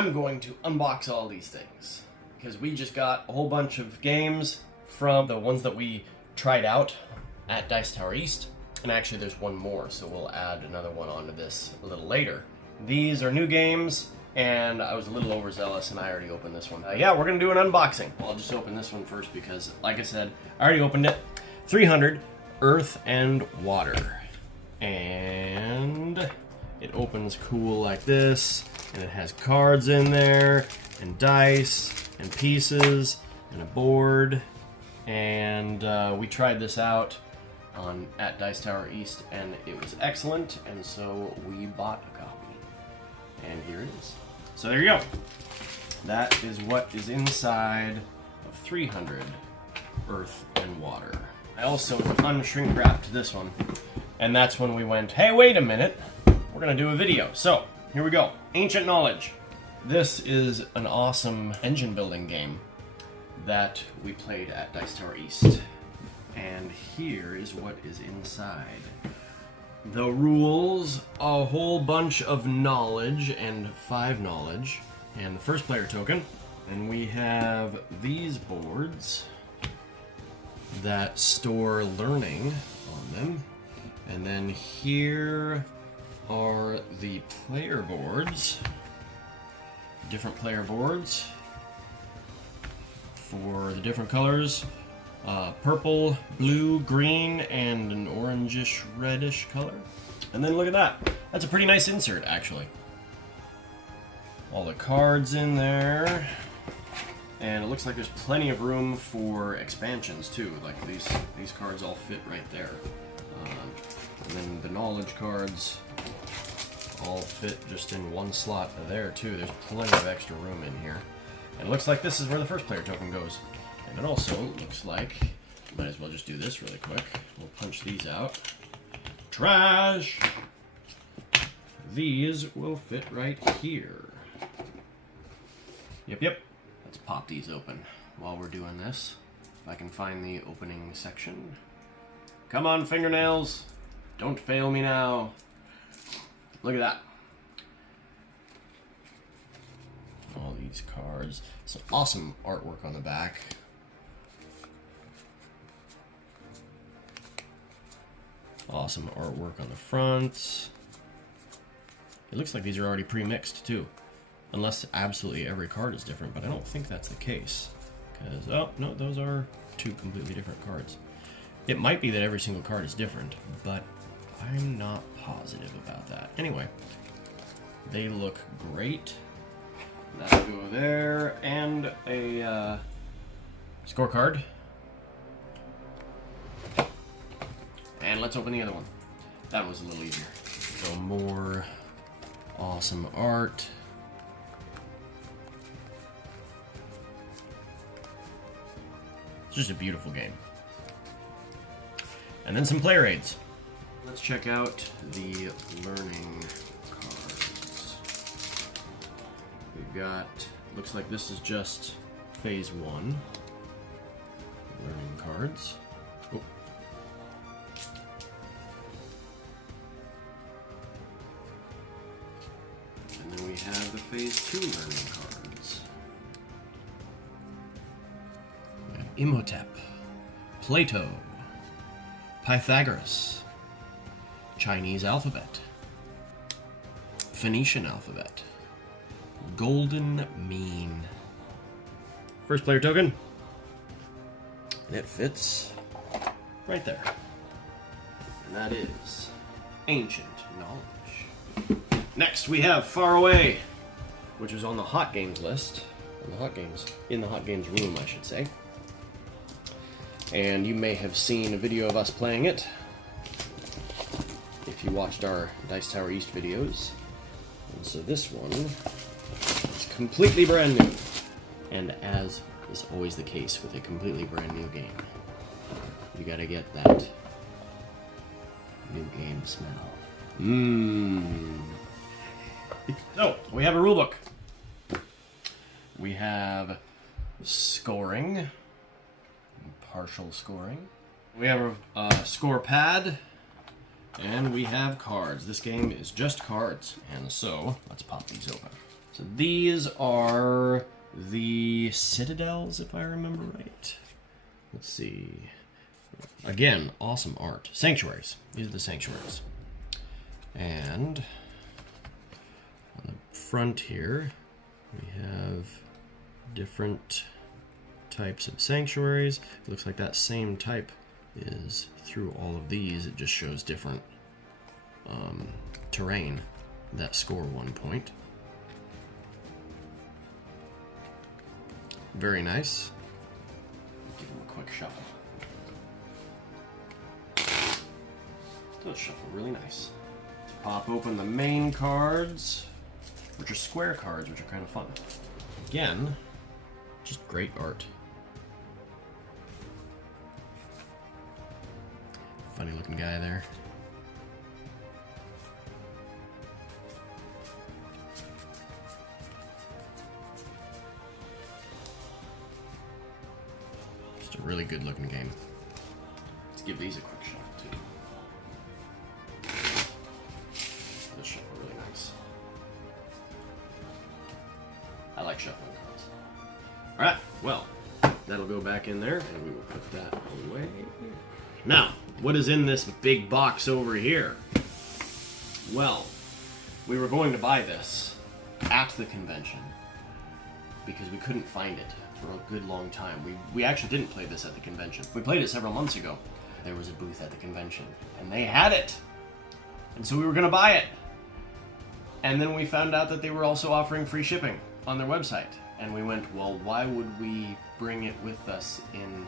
I'm going to unbox all these things because we just got a whole bunch of games from the ones that we tried out at Dice Tower East. And actually there's one more, so we'll add another one onto this a little later. These are new games, and I was a little overzealous and I already opened this one. Yeah, we're gonna do an unboxing. I'll just open this one first because, like I said, I already opened it. 300 Earth and Water. And it opens cool like this, and it has cards in there, and dice, and pieces, and a board. And we tried this out at Dice Tower East, and it was excellent, and so we bought a copy. And here it is. So there you go. That is what is inside of 300 Earth and Water. I also unshrink wrapped this one, and that's when we went, hey, wait a minute, we're gonna do a video. So here we go. Ancient Knowledge. This is an awesome engine building game that we played at Dice Tower East. And here is what is inside. The rules, a whole bunch of knowledge, and 5 knowledge, and the first player token. And we have these boards that store learning on them. And then here are the player boards, different player boards for the different colors. Purple, blue, green, and an orangish reddish color. And then look at that. That's a pretty nice insert, actually. All the cards in there. And it looks like there's plenty of room for expansions, too. Like these cards all fit right there. And then the knowledge cards all fit just in one slot there, too. There's plenty of extra room in here. And it looks like this is where the first player token goes. And it also looks like, might as well just do this really quick. We'll punch these out. Trash! These will fit right here. Yep. Let's pop these open while we're doing this. If I can find the opening section. Come on, fingernails! Don't fail me now. Look at that. All these cards. Some awesome artwork on the back. Awesome artwork on the front. It looks like these are already pre-mixed too. Unless absolutely every card is different, but I don't think that's the case. Because, oh, no, those are 2 completely different cards. It might be that every single card is different, but I'm not positive about that. Anyway, they look great. That'll go there, and a scorecard. And let's open the other one. That was a little easier. So more awesome art. It's just a beautiful game. And then some player aids. Let's check out the learning cards. We've got, looks like this is just phase 1. Learning cards. Oh. And then we have the phase 2 learning cards. We have Imhotep, Plato, Pythagoras, Chinese alphabet, Phoenician alphabet, Golden Mean. First player token. And it fits right there. And that is Ancient Knowledge. Next we have Faraway, which is on the Hot Games list. In the Hot Games room, I should say. And you may have seen a video of us playing it if you watched our Dice Tower East videos. And so this one is completely brand new. And as is always the case with a completely brand new game, you gotta get that new game smell. So, we have a rulebook. We have scoring, partial scoring. We have a score pad, and we have cards. This game is just cards, and so let's pop these open. So these are the Citadels, if I remember right. Let's see. Again, awesome art. Sanctuaries. These are the sanctuaries. And on the front here, we have different types of sanctuaries. It looks like that same type is through all of these. It just shows different terrain that score 1 point. Very nice. Give them a quick shuffle. Those shuffle really nice. Pop open the main cards, which are square cards, which are kind of fun. Again, just great art. Funny looking guy there. Just a really good looking game. Let's give these a quick shot too. This shuffle really nice. I like shuffling cards. Alright, well, that'll go back in there and we will put that away. Now, what is in this big box over here? Well, we were going to buy this at the convention because we couldn't find it for a good long time. We actually didn't play this at the convention. We played it several months ago. There was a booth at the convention and they had it. And so we were going to buy it. And then we found out that they were also offering free shipping on their website. And we went, well, why would we bring it with us in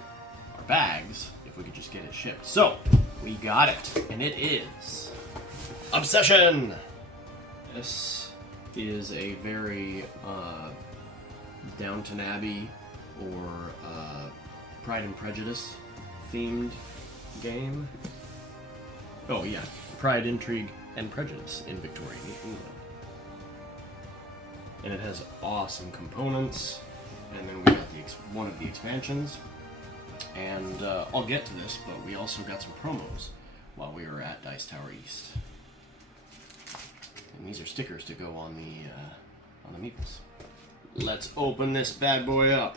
our bags if we could just get it shipped? So, we got it. And it is Obsession! This is a very Downton Abbey or Pride and Prejudice themed game. Oh yeah, Pride, Intrigue, and Prejudice in Victorian England. And it has awesome components. And then we got one of the expansions. And I'll get to this, but we also got some promos while we were at Dice Tower East. And these are stickers to go on the meeples. Let's open this bad boy up.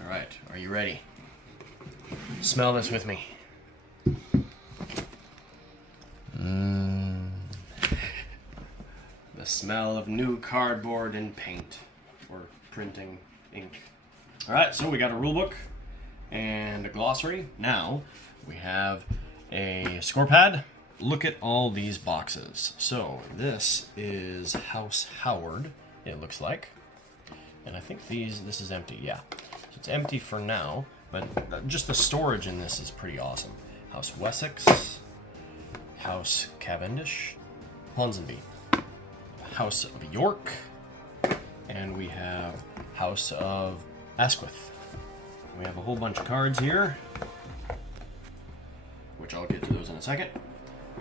All right, are you ready? Smell this with me. The smell of new cardboard and paint, or printing ink. All right, so we got a rule book and a glossary. Now we have a score pad. Look at all these boxes. So this is House Howard, it looks like. And I think this is empty, yeah. So it's empty for now, but just the storage in this is pretty awesome. House Wessex, House Cavendish, Ponsonby, House of York, and we have House of Asquith. We have a whole bunch of cards here, which I'll get to those in a second,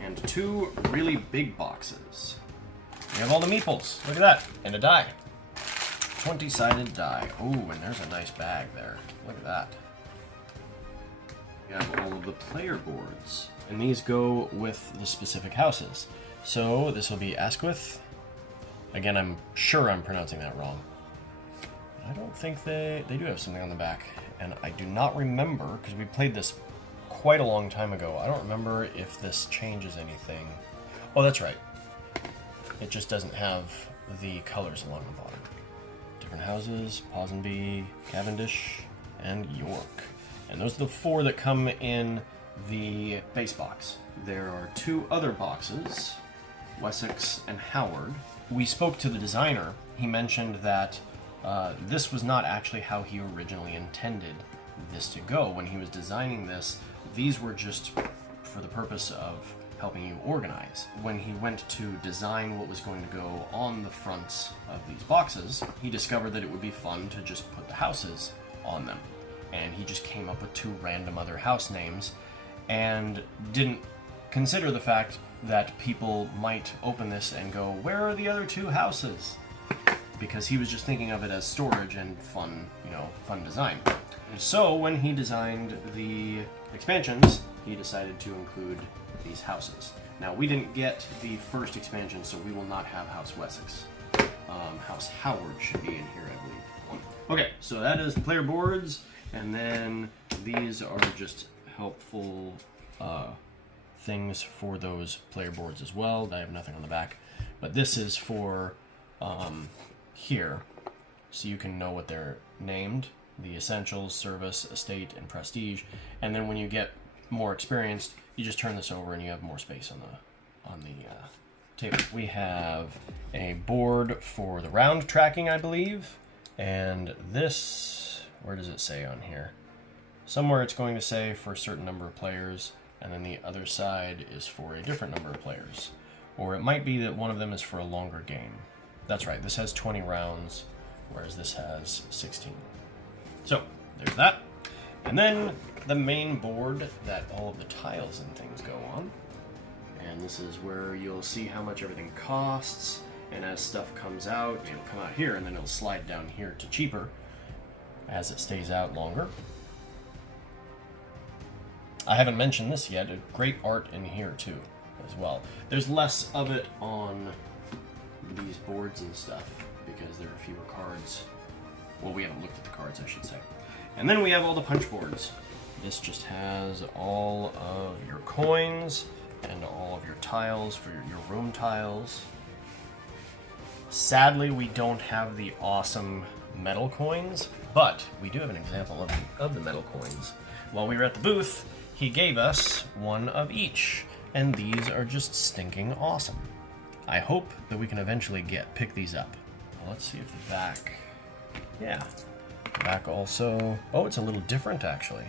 and two really big boxes. We have all the meeples, look at that, and a die. 20-sided die. Oh, and there's a nice bag there. Look at that. We have all of the player boards, and these go with the specific houses. So this will be Asquith. Again, I'm sure I'm pronouncing that wrong. I don't think they do have something on the back, and I do not remember, because we played this quite a long time ago. I don't remember if this changes anything. Oh, that's right. It just doesn't have the colors along the bottom. Different houses, Ponsonby, Cavendish, and York. And those are the four that come in the base box. There are two other boxes, Wessex and Howard. We spoke to the designer. He mentioned that this was not actually how he originally intended this to go. When he was designing this, these were just for the purpose of helping you organize. When he went to design what was going to go on the fronts of these boxes, he discovered that it would be fun to just put the houses on them. And he just came up with two random other house names and didn't consider the fact that people might open this and go, where are the other two houses? Because he was just thinking of it as storage and fun, fun design. And so when he designed the expansions, he decided to include these houses. Now, we didn't get the first expansion, so we will not have House Wessex. House Howard should be in here, I believe. Okay, so that is the player boards, and then these are just helpful things for those player boards as well. I have nothing on the back, but this is for here, so you can know what they're named: the Essentials, Service, Estate, and Prestige. And then when you get more experienced, you just turn this over and you have more space on the table. We have a board for the round tracking, I believe, and this, where does it say on here? Somewhere it's going to say for a certain number of players, and then the other side is for a different number of players. Or it might be that one of them is for a longer game. That's right, this has 20 rounds, whereas this has 16. So, there's that. And then the main board that all of the tiles and things go on. And this is where you'll see how much everything costs, and as stuff comes out, it'll come out here, and then it'll slide down here to cheaper as it stays out longer. I haven't mentioned this yet, great art in here too, as well. There's less of it on these boards and stuff, because there are fewer cards. Well, we haven't looked at the cards, I should say. And then we have all the punch boards. This just has all of your coins, and all of your tiles for your room tiles. Sadly, we don't have the awesome metal coins, but we do have an example of the metal coins. While we were at the booth, he gave us one of each, and these are just stinking awesome. I hope that we can eventually pick these up. Well, let's see if the back, yeah, the back also, oh, it's a little different actually.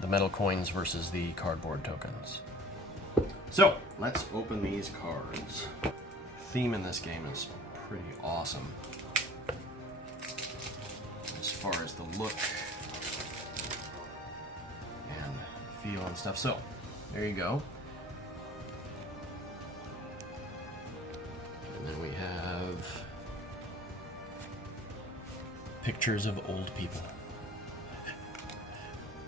The metal coins versus the cardboard tokens. So, let's open these cards. The theme in this game is pretty awesome. As far as the look and feel and stuff. So, there you go. And then we have pictures of old people.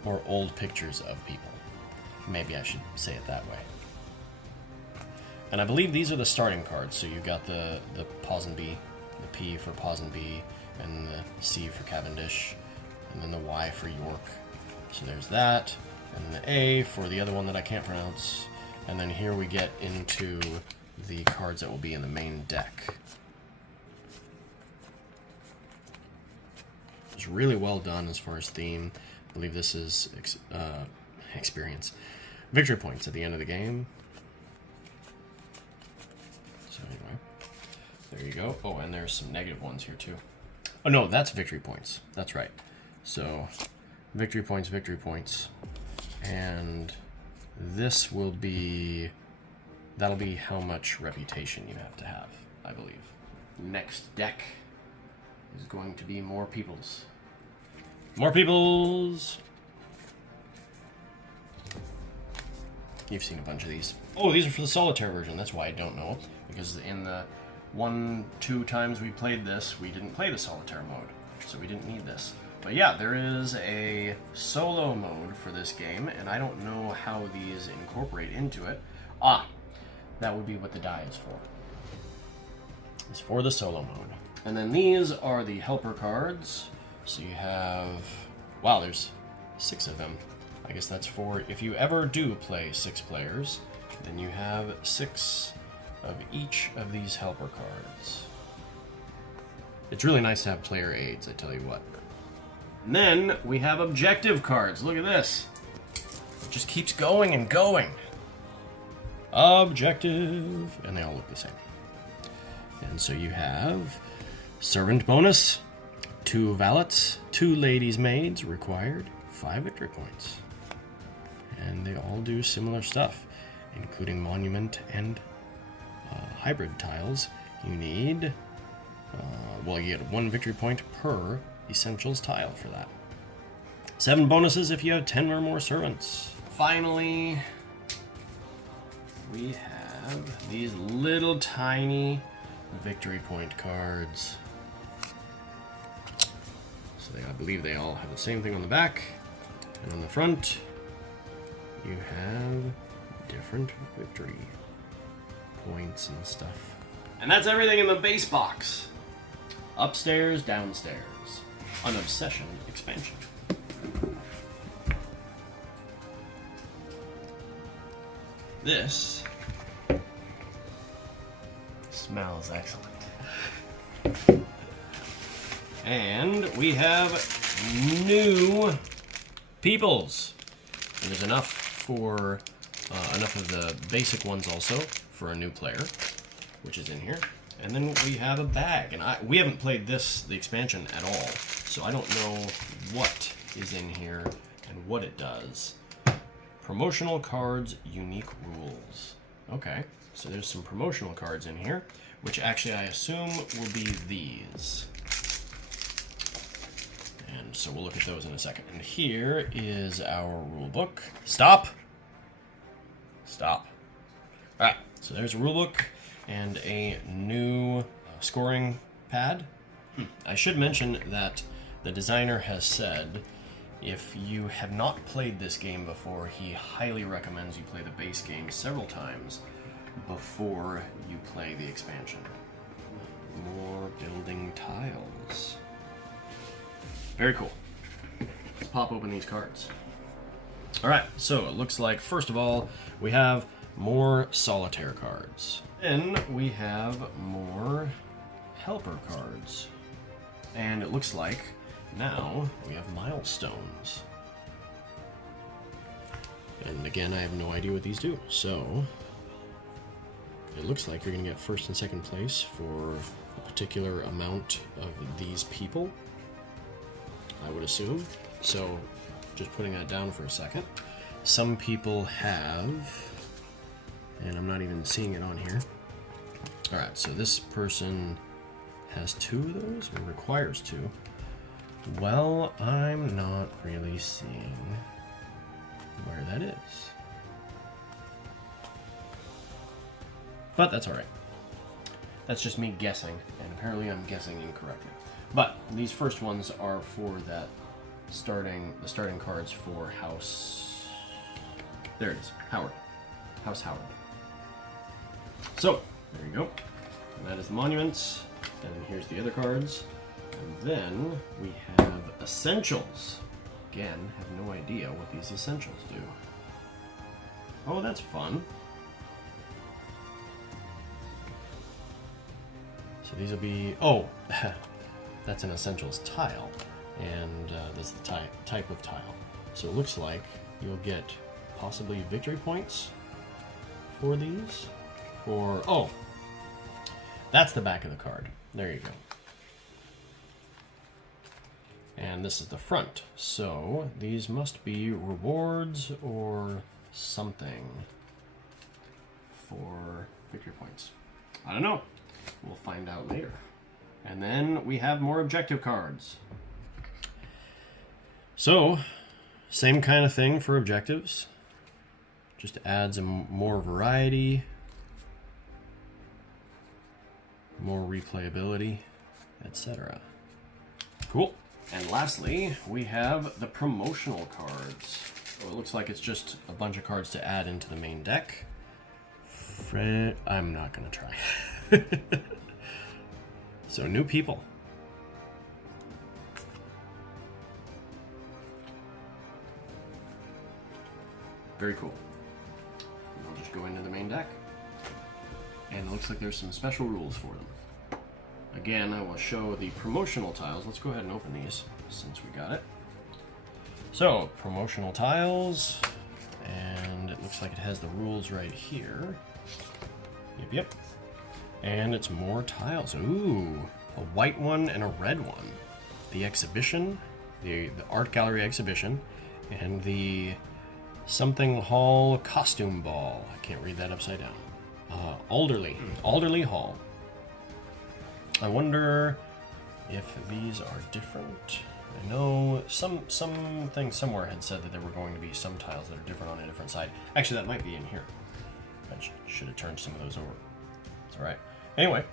Or old pictures of people. Maybe I should say it that way. And I believe these are the starting cards. So you've got the Ponsonby, the P for Ponsonby, and the C for Cavendish, and then the Y for York. So there's that, and then the A for the other one that I can't pronounce. And then here we get into the cards that will be in the main deck. It's really well done as far as theme. I believe this is experience. Victory points at the end of the game. So anyway, there you go. Oh, and there's some negative ones here too. Oh no, that's victory points. That's right. So victory points. And this will be, that'll be how much reputation you have to have, I believe. Next deck is going to be more peoples. More peoples! You've seen a bunch of these. Oh, these are for the solitaire version. That's why I don't know. Because in the 1-2 times we played this, we didn't play the solitaire mode. So we didn't need this. But yeah, there is a solo mode for this game, and I don't know how these incorporate into it. Ah, that would be what the die is for. It's for the solo mode. And then these are the helper cards. So you have, wow, there's 6 of them. I guess that's for, if you ever do play 6 players, then you have 6 of each of these helper cards. It's really nice to have player aids, I tell you what. And then we have objective cards. Look at this. It just keeps going and going. Objective. And they all look the same. And so you have servant bonus, 2 valets, 2 ladies' maids required, 5 victory points. And they all do similar stuff, including monument and hybrid tiles. You need, well, you get 1 victory point per essentials tile for that. 7 bonuses if you have 10 or more servants. Finally, we have these little tiny victory point cards. So I believe they all have the same thing on the back, and on the front you have different victory points and stuff. And that's everything in the base box. Upstairs, downstairs. An Obsession expansion. This smells excellent. And we have new peoples. And there's enough for enough of the basic ones also for a new player, which is in here. And then we have a bag, and we haven't played the expansion at all, so I don't know what is in here and what it does. Promotional cards, unique rules. Okay, so there's some promotional cards in here, which actually I assume will be these. And so we'll look at those in a second. And here is our rule book. Stop! Stop. Alright, so there's a rule book and a new scoring pad. I should mention that the designer has said if you have not played this game before, he highly recommends you play the base game several times before you play the expansion. More building tiles. Very cool. Let's pop open these cards. Alright, so it looks like, first of all, we have more solitaire cards. Then we have more helper cards. And it looks like now we have milestones. And again, I have no idea what these do. So it looks like you're going to get first and second place for a particular amount of these people, I would assume. So just putting that down for a second. Some people have, and I'm not even seeing it on here. Alright, so this person has 2 of those, or requires 2. Well, I'm not really seeing where that is. But that's alright. That's just me guessing, and apparently I'm guessing incorrectly. But these first ones are for the starting cards for House... There it is, Howard. House Howard. So, there you go. And that is the monuments, and here's the other cards. And then we have essentials. Again, have no idea what these essentials do. Oh, that's fun. So these will be, oh, that's an essentials tile, and that's the type of tile. So it looks like you'll get possibly victory points for these, or, oh, that's the back of the card. There you go. And this is the front. So these must be rewards or something for victory points. I don't know. We'll find out later. And then we have more objective cards. So, same kind of thing for objectives. Just adds more variety, more replayability, etc. Cool. And lastly, we have the promotional cards. So it looks like it's just a bunch of cards to add into the main deck. I'm not going to try. So, new people. Very cool. And I'll just go into the main deck. And it looks like there's some special rules for them. Again, I will show the promotional tiles. Let's go ahead and open these since we got it. So, promotional tiles, and it looks like it has the rules right here. Yep. And it's more tiles. Ooh, a white one and a red one. The exhibition, the art gallery exhibition, and the something hall costume ball. I can't read that upside down. Alderley Hall. I wonder if these are different. I know something somewhere had said that there were going to be some tiles that are different on a different side. Actually, that might be in here. I should have turned some of those over. It's all right. Anyway,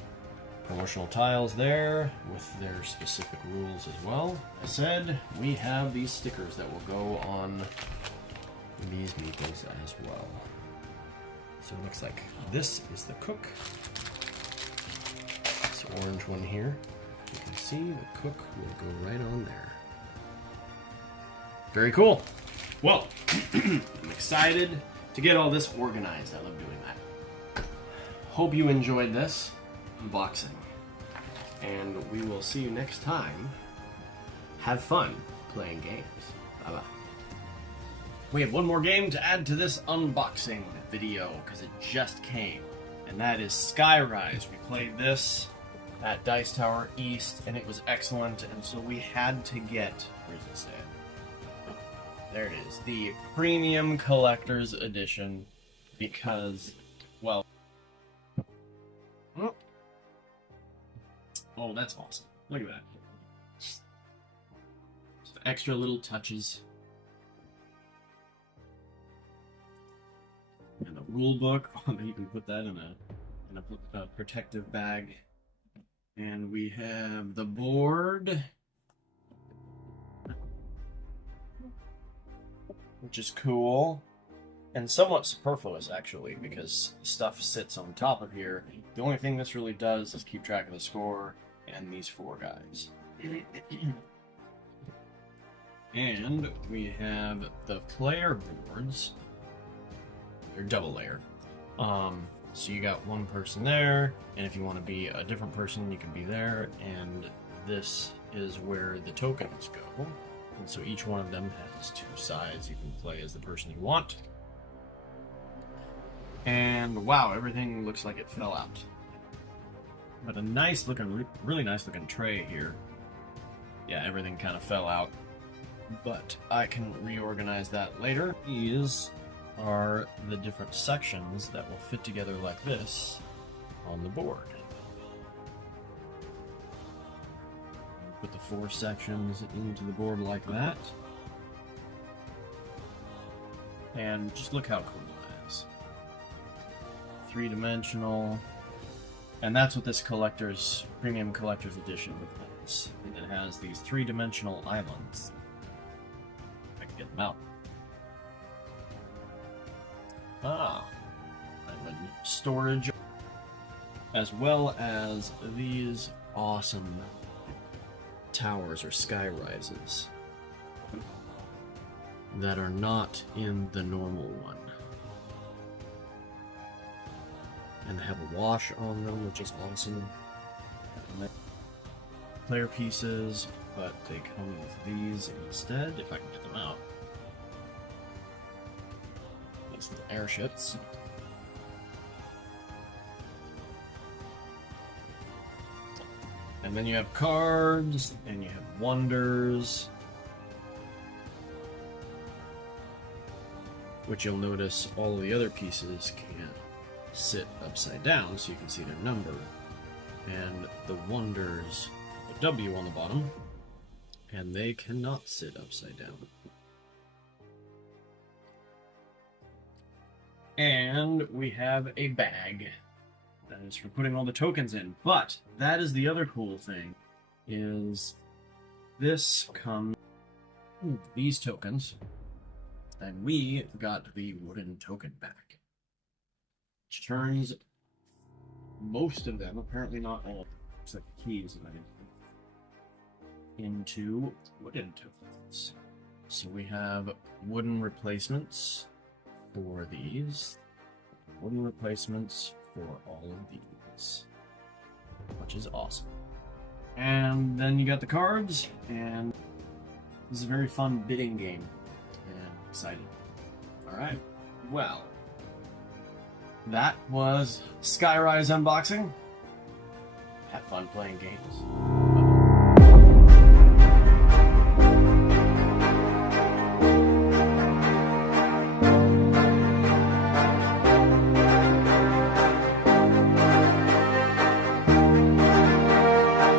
promotional tiles there with their specific rules as well. As I said, we have these stickers that will go on these meeples as well. So it looks like this is the cook. This orange one here, you can see the cook will go right on there. Very cool. Well, I'm excited to get all this organized. I love doing that. Hope you enjoyed this unboxing. And we will see you next time. Have fun playing games. Bye-bye. We have one more game to add to this unboxing video because it just came. And that is Skyrise. We played this at Dice Tower East and it was excellent. And so we had to get, where's it say? There it is. The Premium Collector's Edition because, well... Oh, that's awesome. Look at that. Just extra little touches. And the rule book. You can put that in a protective bag. And we have the board, which is cool. And somewhat superfluous, actually, because stuff sits on top of here. The only thing this really does is keep track of the score and these four guys. And we have the player boards. They're double layered. So you got one person there, and if you want to be a different person, you can be there. And this is where the tokens go. And so each one of them has two sides. You can play as the person you want. And wow, everything looks like it fell out. But a nice looking, really nice looking tray here. Yeah, everything kind of fell out. But I can reorganize that later. These are the different sections that will fit together like this on the board. Put the four sections into the board like that. And just look how cool that is. Three-dimensional. And that's what this Premium Collector's Edition is. And it has these three-dimensional islands. If I can get them out. And storage, as well as these awesome towers or sky rises that are not in the normal one. And they have a wash on them, which is awesome. Player pieces, but they come with these instead, if I can get them out. These little airships. And then you have cards, and you have wonders, which you'll notice all the other pieces can't sit upside down, so you can see their number. And the wonders, the W on the bottom, and they cannot sit upside down. And we have a bag that is for putting all the tokens in. But that is the other cool thing, is this comes with these tokens, and we got the wooden token back, which turns most of them, apparently not all, it's like keys and everything, into wooden tokens. So we have wooden replacements for these, wooden replacements for all of these, which is awesome. And then you got the cards, and this is a very fun bidding game, and I'm excited. Alright, well, that was Skyrise unboxing. Have fun playing games.